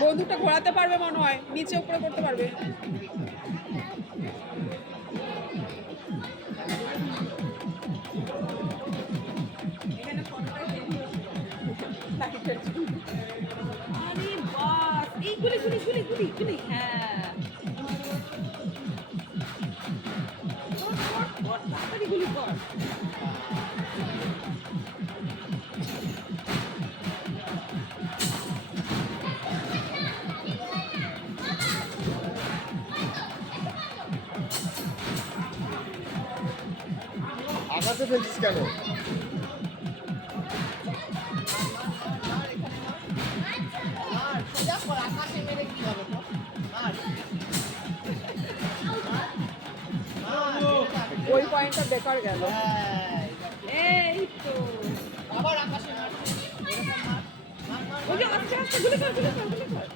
বন্দুকটা ঘোরাতে পারবে মনে হয়, নিচে উপরে করতে পারবে। আরে বাস, এই গুলি গুলি গুলি গুলি গুলি, হ্যাঁ তাড়াতাড়ি গুলি কর। আকাশে ফেলছিস কেন? ওই পয়েন্টটা বেকার গেল। এই তো আবার আকাশে মারছে। ওই যে আস্তে আস্তে গুলি কর গুলি কর গুলি কর।